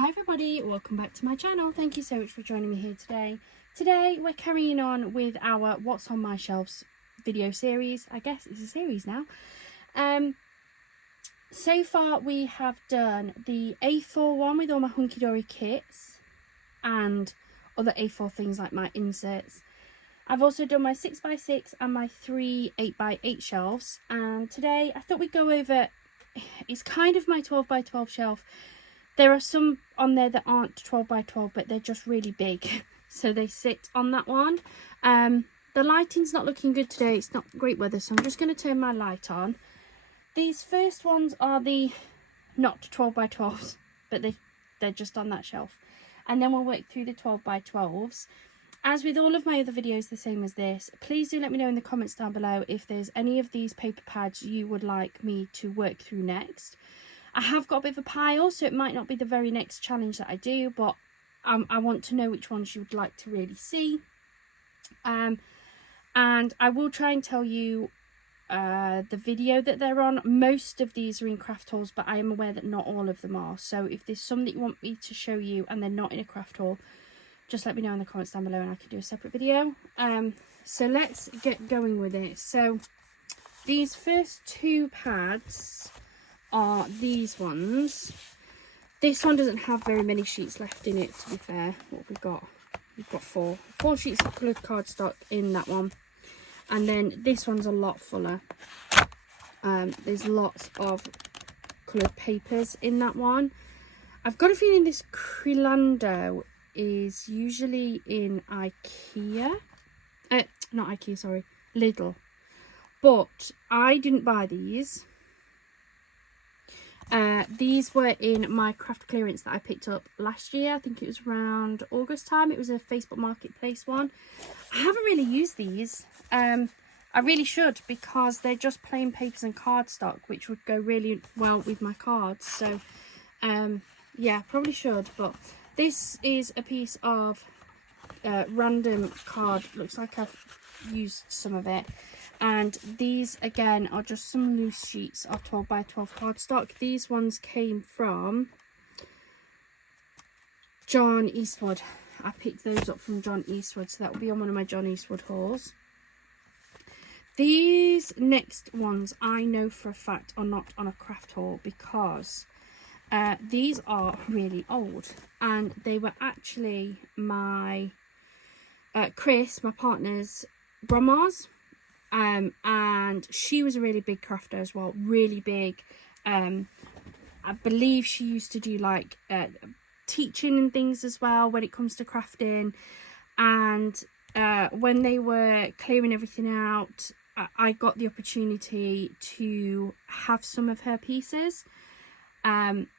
Hi everybody, welcome back to my channel. Thank you so much for joining me here today. Today we're carrying on with our What's on My Shelves video series. I guess it's a series now. So far we have done the A4 one with all my hunky dory kits and other A4 things like my inserts. I've also done my 6x6 and my 3 8x8 shelves, and today I thought we'd go over, it's kind of my 12x12 shelf. There are some on there that aren't 12x12, but they're just really big, so they sit on that one. The lighting's not looking good today, it's not great weather, so I'm just going to turn my light on. These first ones are the not 12x12s, but they're just on that shelf. And then we'll work through the 12x12s. As with all of my other videos the same as this, please do let me know in the comments down below if there's any of these paper pads you would like me to work through next. I have got a bit of a pile, so it might not be the very next challenge that I do, but I want to know which ones you would like to really see. And I will try and tell you the video that they're on. Most of these are in craft hauls, but I am aware that not all of them are. So if there's some that you want me to show you and they're not in a craft haul, just let me know in the comments down below and I can do a separate video. So let's get going with it. So these first two pads are these ones. This one doesn't have very many sheets left in it, to be fair. What have we got? We've got four sheets of coloured cardstock in that one, and then this one's a lot fuller. There's lots of coloured papers in that one. I've got a feeling this Crelando is usually in IKEA, not IKEA, sorry, Lidl, but I didn't buy these. These were in my craft clearance that I picked up last year. I think it was around August time. It was a Facebook Marketplace one. I haven't really used these. I really should, because they're just plain papers and cardstock, which would go really well with my cards. So yeah, probably should. But this is a piece of random card. Looks like I've used some of it. And these again are just some loose sheets of 12x12 cardstock. These ones came from John Eastwood. I picked those up from John Eastwood, so that will be on one of my John Eastwood hauls. These next ones I know for a fact are not on a craft haul, because these are really old, and they were actually my Chris, my partner's grandma's. And she was a really big crafter as well, really big. I believe she used to do like teaching and things as well when it comes to crafting. And when they were clearing everything out, I got the opportunity to have some of her pieces,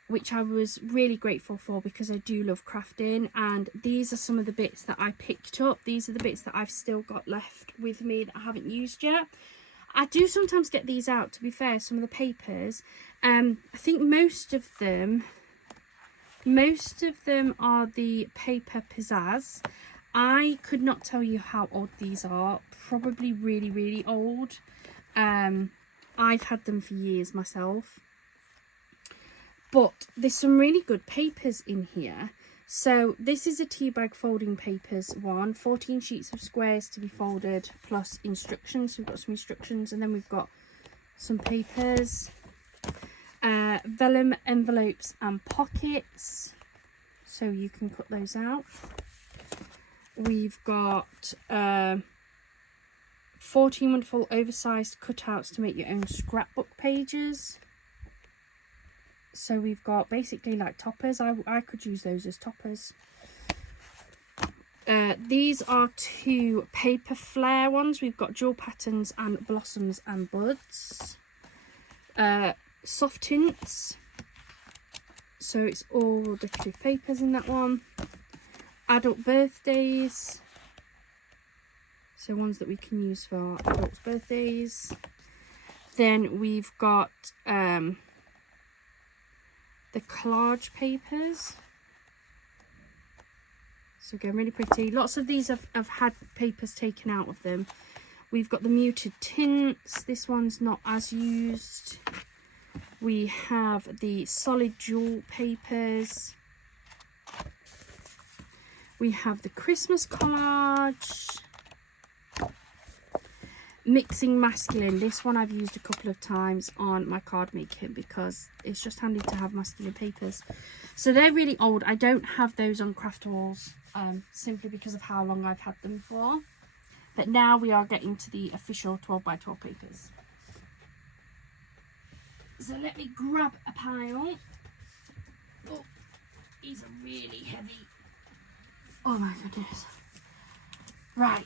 which I was really grateful for, because I do love crafting. And these are some of the bits that I picked up. These are the bits that I've still got left with me that I haven't used yet. I do sometimes get these out, to be fair, some of the papers. I think most of them are the paper pizzazz. I could not tell you how old these are. Probably really, really old. I've had them for years myself. But there's some really good papers in here. So this is a tea bag folding papers one. 14 sheets of squares to be folded, plus instructions. So we've got some instructions, and then we've got some papers. Vellum envelopes and pockets, so you can cut those out. We've got 14 wonderful oversized cutouts to make your own scrapbook pages. So we've got basically like toppers. I could use those as toppers. These are two paper flare ones. We've got jewel patterns and blossoms and buds. Soft tints. So it's all decorative papers in that one. Adult birthdays. So ones that we can use for adults' birthdays. Then we've got the collage papers. So again, really pretty. Lots of these have had papers taken out of them. We've got the muted tints. This one's not as used. We have the solid jewel papers. We have the Christmas collage. Mixing Masculine. This one I've used a couple of times on my card making because it's just handy to have masculine papers. So they're really old. I don't have those on craft walls simply because of how long I've had them for. But now we are getting to the official 12x12 papers. So let me grab a pile. Oh, these are really heavy. Oh my goodness. Right.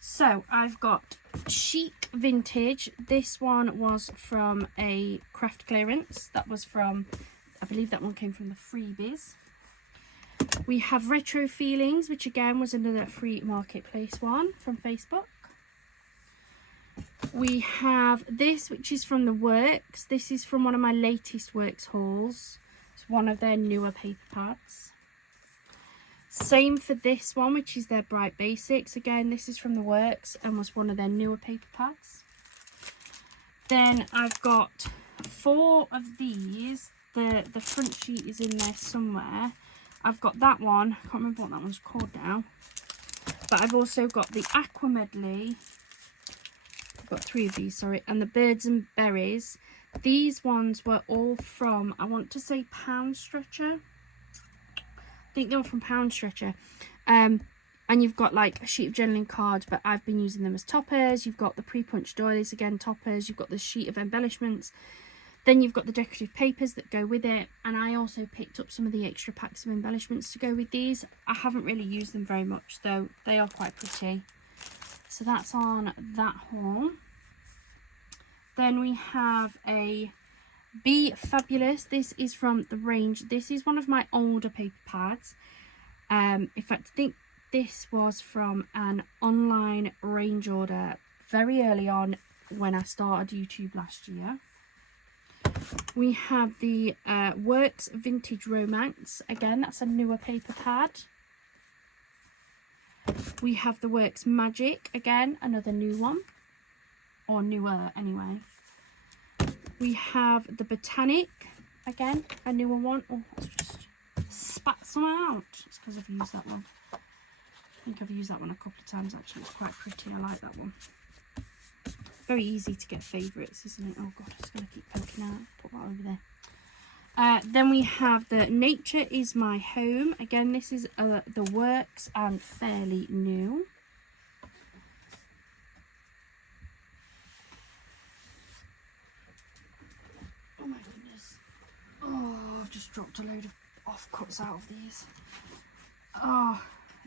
So I've got Chic Vintage. This one was from a craft clearance. That was from, I believe that one came from the freebies. We have Retro Feelings, which again was another free marketplace one from Facebook. We have this, which is from the Works. This is from one of my latest Works hauls. It's one of their newer paper pads. Same for this one, which is their Bright Basics. Again, this is from the Works and was one of their newer paper pads. Then I've got 4 of these. The front sheet is in there somewhere. I've got that one. I can't remember what that one's called now. But I've also got the Aqua Medley. I've got 3 of these, sorry. And the Birds and Berries. These ones were all from, I want to say, Pound Stretcher. I think they were from Pound Stretcher. And you've got like a sheet of journaling cards, but I've been using them as toppers. You've got the pre-punched doilies, again toppers. You've got the sheet of embellishments. Then you've got the decorative papers that go with it. And I also picked up some of the extra packs of embellishments to go with these. I haven't really used them very much, though they are quite pretty. So that's on that haul. Then we have a Be Fabulous. This is from the range. This is one of my older paper pads. In fact, I think this was from an online range order very early on when I started YouTube last year. We have the Works Vintage Romance. Again, that's a newer paper pad. We have the Works Magic. Again, another new one. Or newer, anyway. We have the Botanic, again, a newer one. Oh, let's just spat some out. It's because I've used that one. I think I've used that one a couple of times, actually. It's quite pretty. I like that one. Very easy to get favourites, isn't it? Oh, God, it's going to keep poking out. Put that over there. Then we have the Nature Is My Home. Again, this is the Works and fairly new. Oh my goodness. Oh, I've just dropped a load of offcuts out of these. Oh,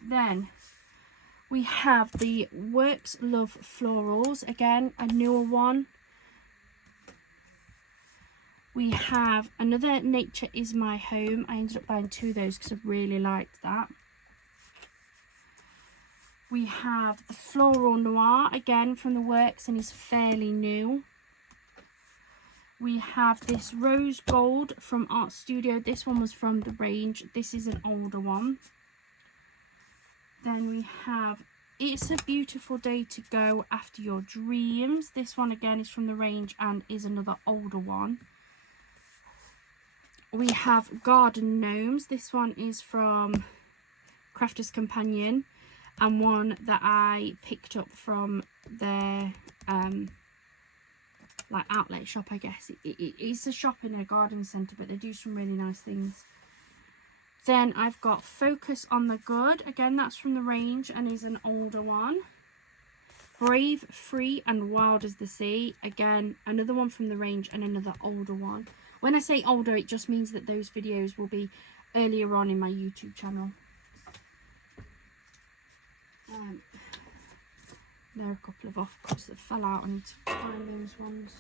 then we have the Works Love Florals. Again, a newer one. We have another Nature Is My Home. I ended up buying 2 of those because I really liked that. We have the Floral Noir, again from the Works, and is fairly new. We have this Rose Gold from Art Studio. This one was from the range. This is an older one. Then we have It's a Beautiful Day to Go After Your Dreams. This one again is from the range and is another older one. We have Garden Gnomes. This one is from Crafter's Companion and one that I picked up from their like outlet shop, I guess. It's a shop in a garden centre, but they do some really nice things. Then I've got Focus on the Good. Again, that's from the range and is an older one. Brave, Free and Wild as the Sea. Again, another one from the range and another older one. When I say older, it just means that those videos will be earlier on in my YouTube channel. There are a couple of offcuts that fell out. I need to find those ones.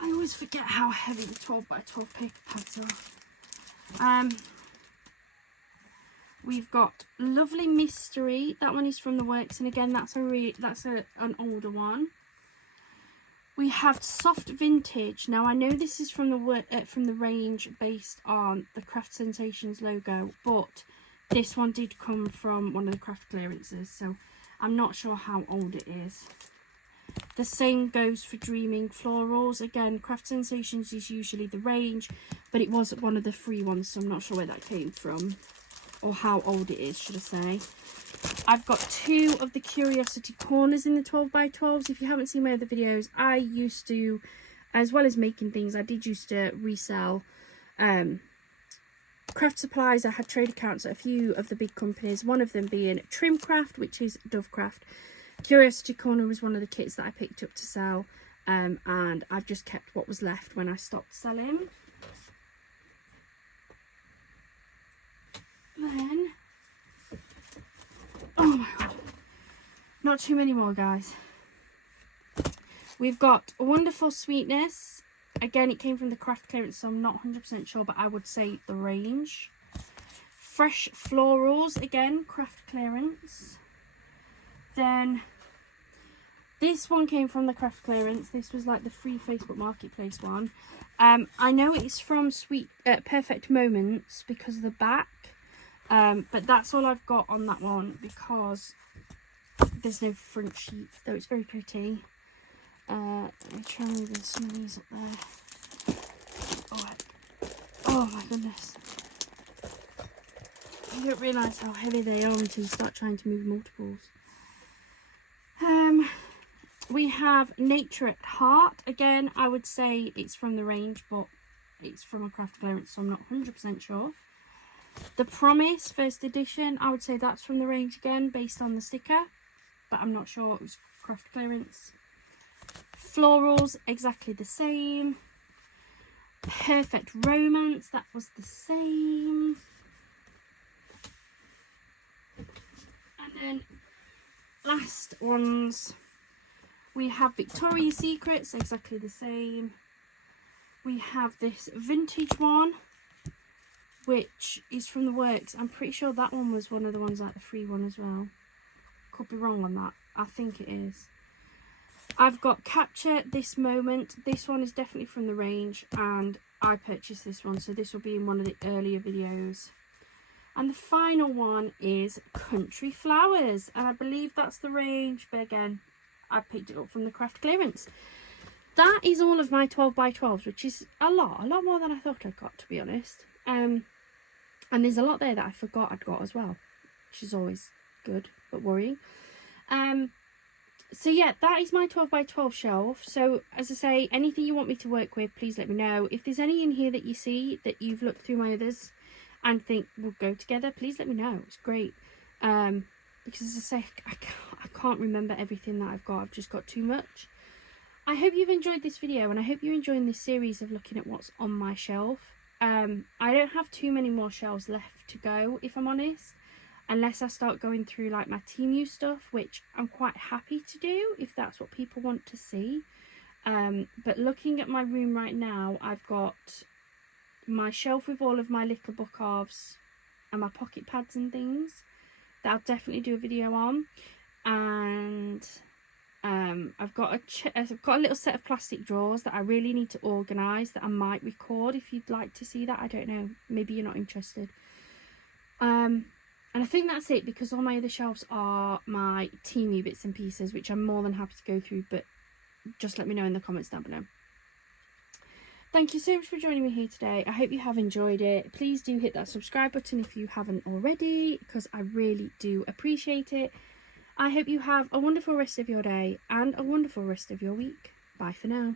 I always forget how heavy the 12x12 paper pads are. We've got Lovely Mystery. That one is from the Works, and again, that's an older one. We have Soft Vintage. Now I know this is from the range based on the Craft Sensations logo, but this one did come from one of the craft clearances, so I'm not sure how old it is. The same goes for Dreaming Florals. Again, Craft Sensations is usually the range, but it was one of the free ones, so I'm not sure where that came from, or how old it is, should I say. I've got 2 of the Curiosity Corners in the 12x12s. If you haven't seen my other videos, I used to, as well as making things, I did used to resell craft supplies. I had trade accounts at a few of the big companies, one of them being Trimcraft, which is Dovecraft. Curiosity Corner was one of the kits that I picked up to sell, and I've just kept what was left when I stopped selling. Then, oh my god, not too many more, guys. We've got Wonderful Sweetness. Again, it came from the craft clearance, so I'm not 100% sure, but I would say the range. Fresh Florals, again, craft clearance. Then this one came from the craft clearance. This was like the free Facebook Marketplace one. I know it's from Perfect Moments because of the back, but that's all I've got on that one because there's no front sheet, though it's very pretty. Let me try and move some of these up there. Oh my goodness. You don't realise how heavy they are until you start trying to move multiples. We have Nature at Heart. Again, I would say it's from the range, but it's from a craft clearance, so I'm not 100% sure. The Promise first edition, I would say that's from the range again, based on the sticker, but I'm not sure. It was craft clearance. Florals, exactly the same. Perfect Romance, that was the same. And then last ones, we have Victoria's Secrets, exactly the same. We have this vintage one, which is from the works. I'm pretty sure that one was one of the ones like the free one as well. Could be wrong on that. I think it is. I've got Capture This Moment. This one is definitely from the range, and I purchased this one, so this will be in one of the earlier videos. And the final one is Country Flowers, and I believe that's the range, but again, I picked it up from the craft clearance. That is all of my 12x12s, which is a lot more than I thought I'd got, to be honest. And there's a lot there that I forgot I'd got as well, which is always good but worrying. So yeah, that is my 12x12 shelf. So as I say, anything you want me to work with, please let me know. If there's any in here that you see that you've looked through my others and think will go together, please let me know. It's great. Because as I say, I can't remember everything that I've got. I've just got too much. I hope you've enjoyed this video, and I hope you're enjoying this series of looking at what's on my shelf. I don't have too many more shelves left to go, if I'm honest, unless I start going through like my Temu stuff, which I'm quite happy to do if that's what people want to see. But looking at my room right now, I've got my shelf with all of my little book halves and my pocket pads and things that I'll definitely do a video on. And I've got a little set of plastic drawers that I really need to organise, that I might record if you'd like to see that. I don't know, maybe you're not interested. And I think that's it, because all my other shelves are my Temu bits and pieces, which I'm more than happy to go through, but just let me know in the comments down below. Thank you so much for joining me here today. I hope you have enjoyed it. Please do hit that subscribe button if you haven't already, because I really do appreciate it. I hope you have a wonderful rest of your day and a wonderful rest of your week. Bye for now.